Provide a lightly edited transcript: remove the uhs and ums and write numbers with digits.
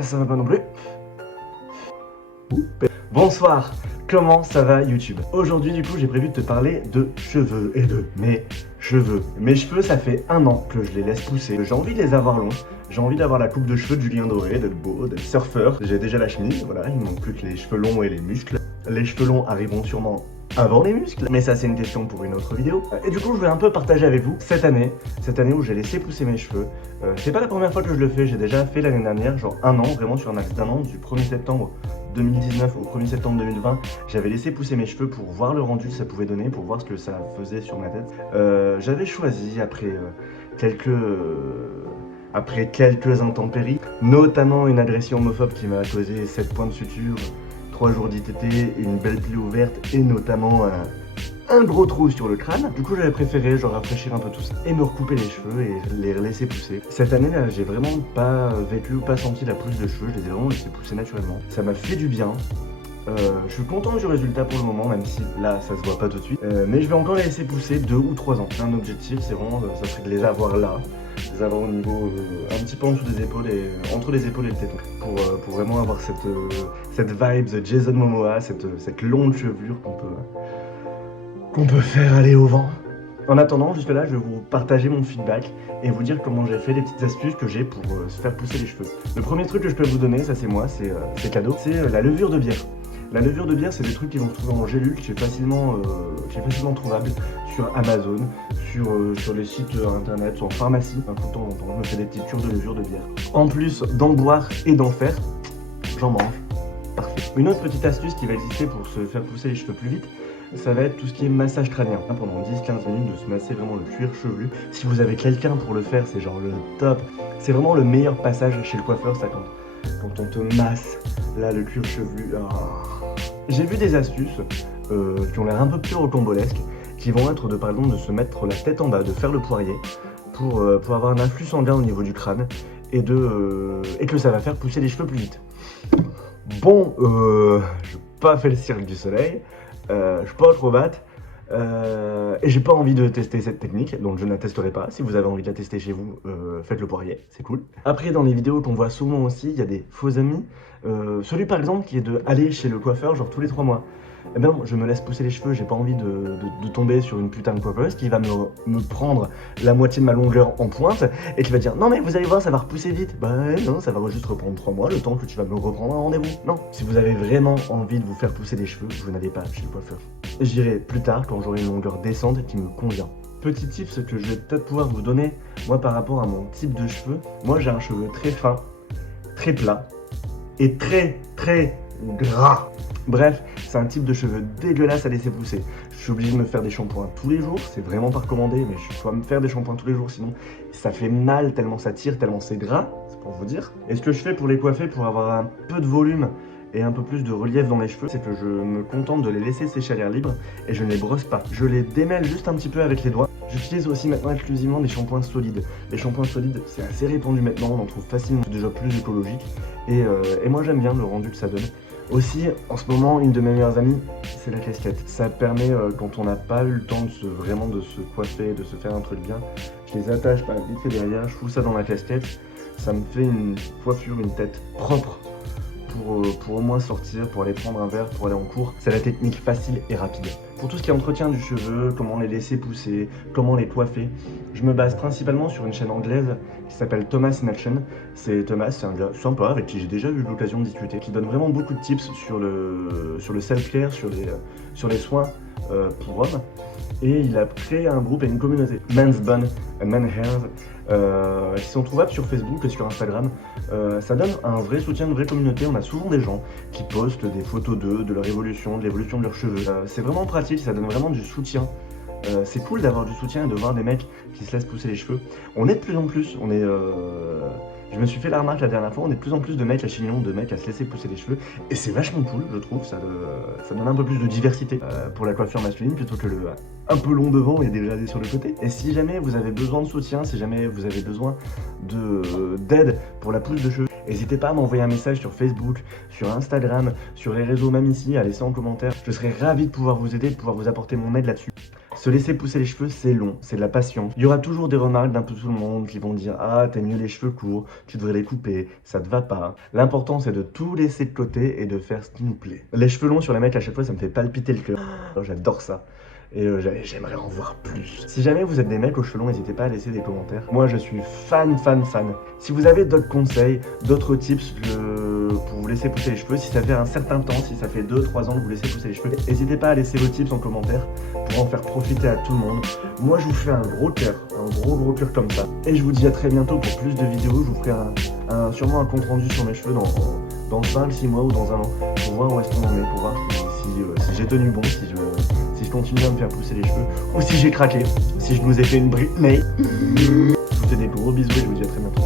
Ça va pas non plus. Bonsoir, comment ça va YouTube? Aujourd'hui du coup j'ai prévu de te parler de cheveux et de mes cheveux. Mes cheveux ça fait 1 an que je les laisse pousser. J'ai envie de les avoir longs, j'ai envie d'avoir la coupe de cheveux de Julien Doré, d'être beau, d'être surfeur. J'ai déjà la chemise, voilà, il me manque plus que les cheveux longs et les muscles. Les cheveux longs arriveront sûrement avant les muscles, mais ça c'est une question pour une autre vidéo. Et du coup je voulais un peu partager avec vous cette année où j'ai laissé pousser mes cheveux. C'est pas la première fois que je le fais, j'ai déjà fait l'année dernière, genre 1 an, vraiment sur un axe d'1 an, du 1er septembre 2019 au 1er septembre 2020, j'avais laissé pousser mes cheveux pour voir le rendu que ça pouvait donner, pour voir ce que ça faisait sur ma tête. J'avais choisi après quelques intempéries, notamment une agression homophobe qui m'a causé 7 points de suture, 3 jours d'ITT, une belle plaie ouverte et notamment un gros trou sur le crâne. Du coup j'avais préféré genre rafraîchir un peu tout ça et me recouper les cheveux et les laisser pousser. Cette année là j'ai vraiment pas vécu ou pas senti la pousse de cheveux, je les ai vraiment laissés pousser naturellement. Ça m'a fait du bien. Je suis content du résultat pour le moment, même si là ça se voit pas tout de suite. Mais je vais encore les laisser pousser 2 ou 3 ans. Un objectif c'est vraiment, ça serait de les avoir là. Les avoir au niveau un petit peu en dessous des épaules et entre les épaules et le téton pour vraiment avoir cette vibe de Jason Momoa, cette longue chevelure qu'on peut faire aller au vent. En attendant, jusque là, je vais vous partager mon feedback et vous dire comment j'ai fait, les petites astuces que j'ai pour se faire pousser les cheveux. Le premier truc que je peux vous donner, ça c'est moi, c'est cadeau, c'est la levure de bière. La levure de bière, c'est des trucs qui vont se trouver en gélule, qui est facilement trouvable sur Amazon, sur les sites internet, en pharmacie. Tout le temps, je me fais des petites cures de levure de bière. En plus d'en boire et d'en faire, j'en mange. Parfait. Une autre petite astuce qui va exister pour se faire pousser les cheveux plus vite, ça va être tout ce qui est massage crânien. Pendant 10-15 minutes de se masser vraiment le cuir chevelu. Si vous avez quelqu'un pour le faire, c'est genre le top. C'est vraiment le meilleur passage chez le coiffeur, ça quand on te masse là le cuir chevelu. J'ai vu des astuces qui ont l'air un peu plus rocambolesques, qui vont être par exemple de se mettre la tête en bas, de faire le poirier pour avoir un afflux sanguin au niveau du crâne et que ça va faire pousser les cheveux plus vite. Bon, j'ai pas fait le cirque du soleil, je suis pas acrobate, et j'ai pas envie de tester cette technique, donc je ne la testerai pas. Si vous avez envie de la tester chez vous, faites le poirier, c'est cool. Après, dans les vidéos qu'on voit souvent aussi, il y a des faux amis. Celui par exemple qui est de aller chez le coiffeur genre tous les 3 mois. Eh bien, je me laisse pousser les cheveux, j'ai pas envie de tomber sur une putain de coiffeuse qui va me prendre la moitié de ma longueur en pointe et qui va dire non mais vous allez voir ça va repousser vite. Bah non, ça va juste reprendre 3 mois, le temps que tu vas me reprendre un rendez-vous. Non, si vous avez vraiment envie de vous faire pousser les cheveux, vous n'allez pas chez le coiffeur. J'irai plus tard quand j'aurai une longueur décente qui me convient. Petit tips que je vais peut-être pouvoir vous donner, moi par rapport à mon type de cheveux, moi j'ai un cheveu très fin, très plat et très gras. Bref, c'est un type de cheveux dégueulasse à laisser pousser. Je suis obligé de me faire des shampoings tous les jours, c'est vraiment pas recommandé, mais je dois me faire des shampoings tous les jours, sinon ça fait mal tellement ça tire, tellement c'est gras, c'est pour vous dire. Et ce que je fais pour les coiffer, pour avoir un peu de volume et un peu plus de relief dans les cheveux, c'est que je me contente de les laisser sécher à l'air libre et je ne les brosse pas. Je les démêle juste un petit peu avec les doigts. J'utilise aussi maintenant exclusivement des shampoings solides. Les shampoings solides, c'est assez répandu maintenant, on en trouve facilement, c'est déjà plus écologique. Et moi j'aime bien le rendu que ça donne. Aussi, en ce moment, une de mes meilleures amies, c'est la casquette. Ça permet, quand on n'a pas eu le temps de se coiffer, de se faire un truc bien, je les attache vite fait derrière, je fous ça dans la casquette. Ça me fait une coiffure, une tête propre pour au moins sortir, pour aller prendre un verre, pour aller en cours. C'est la technique facile et rapide. Pour tout ce qui est entretien du cheveu, comment les laisser pousser, comment les coiffer, je me base principalement sur une chaîne anglaise qui s'appelle Thomas in Action. Thomas, c'est un gars sympa avec qui j'ai déjà eu l'occasion de discuter, qui donne vraiment beaucoup de tips sur le self-care, sur les soins pour hommes. Et il a créé un groupe et une communauté, Men's Bun and Men Hairs, qui sont trouvables sur Facebook et sur Instagram. Ça donne un vrai soutien, une vraie communauté. On a souvent des gens qui postent des photos d'eux, de leur évolution, de l'évolution de leurs cheveux. C'est vraiment pratique, ça donne vraiment du soutien. C'est cool d'avoir du soutien et de voir des mecs qui se laissent pousser les cheveux. On est de plus en plus, je me suis fait la remarque la dernière fois, on est de plus en plus de mecs à chignon, de mecs à se laisser pousser les cheveux. Et c'est vachement cool, je trouve, ça donne un peu plus de diversité pour la coiffure masculine plutôt que le un peu long devant et dégradé sur le côté. Et si jamais vous avez besoin de soutien, si jamais vous avez besoin d'aide pour la pousse de cheveux, n'hésitez pas à m'envoyer un message sur Facebook, sur Instagram, sur les réseaux, même ici, à laisser en commentaire. Je serais ravi de pouvoir vous aider, de pouvoir vous apporter mon aide là-dessus. Se laisser pousser les cheveux, c'est long, c'est de la patience. Il y aura toujours des remarques d'un peu tout le monde qui vont dire « Ah, t'aimes mieux les cheveux courts, tu devrais les couper, ça te va pas. » L'important, c'est de tout laisser de côté et de faire ce qui nous plaît. Les cheveux longs sur les mecs, à chaque fois, ça me fait palpiter le cœur. Oh, j'adore ça. Et j'aimerais en voir plus. Si jamais vous êtes des mecs aux cheveux longs, n'hésitez pas à laisser des commentaires. Moi, je suis fan. Si vous avez d'autres conseils, d'autres tips pour vous laisser pousser les cheveux, si ça fait un certain temps, si ça fait 2-3 ans que vous laissez pousser les cheveux, n'hésitez pas à laisser vos tips en commentaire pour en faire profiter à tout le monde. Moi, je vous fais un gros cœur comme ça. Et je vous dis à très bientôt pour plus de vidéos. Je vous ferai sûrement un compte rendu sur mes cheveux dans 5-6 mois ou dans un an pour voir où est-ce qu'on en est, pour voir si j'ai tenu bon, si je continue à me faire pousser les cheveux, ou si j'ai craqué, si je vous ai fait une Britney. Je vous fais des gros bisous et je vous dis à très bientôt.